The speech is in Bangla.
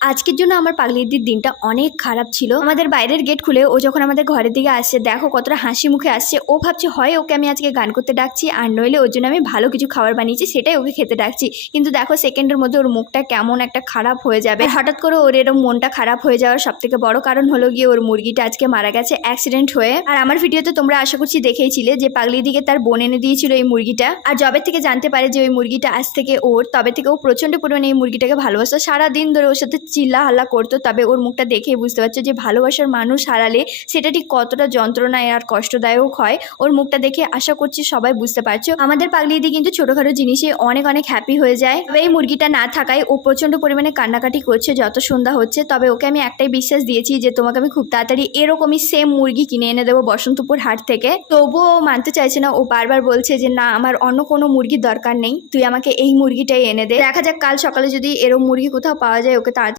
আজকের জন্য আমার পাগলিদির দিনটা অনেক খারাপ ছিল। আমাদের বাইরের গেট খুলে ও যখন আমাদের ঘরের দিকে আসছে, দেখো কতটা হাসি মুখে আসছে। ও ভাবছে হয় ওকে আমি আজকে গান করতে ডাকছি, আর নইলে ওর জন্য আমি ভালো কিছু খাবার বানিয়েছি সেটাই ওকে খেতে ডাকছি। কিন্তু দেখো সেকেন্ডের মধ্যে ওর মুখটা কেমন একটা খারাপ হয়ে যাবে। আর হঠাৎ করে ওর এরকম মনটা খারাপ হয়ে যাওয়ার সব থেকে বড় কারণ হলো গিয়ে ওর মুরগিটা আজকে মারা গেছে অ্যাক্সিডেন্ট হয়ে। আর আমার ভিডিওতে তোমরা আশা করছি দেখেইছিলে যে পাগলিদিকে তার বোন এনে দিয়েছিল এই মুরগিটা। আর জবের থেকে জানতে পারে যে ওই মুরগিটা আজ থেকে ওর, তবে থেকে ও প্রচন্ড পরিমাণে এই মুরগিটাকে ভালোবাসতো। সারাদিন ধরে ওর সাথে চিল্লা হাল্লা করতো। তবে ওর মুখটা দেখেই বুঝতে পারছো যে ভালোবাসার মানুষ হারালে সেটা ঠিক কতটা যন্ত্রণায় আর কষ্টদায়ক হয়। ওর মুখটা দেখে আশা করছি সবাই বুঝতে পারছো। আমাদের পাগলিদি কিন্তু ছোটখাটো জিনিসে অনেক অনেক হ্যাপি হয়ে যায়। তবে এই মুরগিটা না থাকায় ও প্রচন্ড পরিমাণে কান্নাকাটি করছে যত সন্ধ্যা হচ্ছে। তবে ওকে আমি একটাই বিশ্বাস দিয়েছি যে তোমাকে আমি খুব তাড়াতাড়ি এরকমই সেম মুরগি কিনে এনে দেবো বসন্তপুর হাট থেকে। তবুও ও মানতে চাইছে না। ও বারবার বলছে যে না, আমার অন্য কোনো মুরগির দরকার নেই, তুই আমাকে এই মুরগিটাই এনে দে। দেখা যাক কাল সকালে যদি এরকম মুরগি কোথাও পাওয়া যায় ওকে তাড়াতাড়ি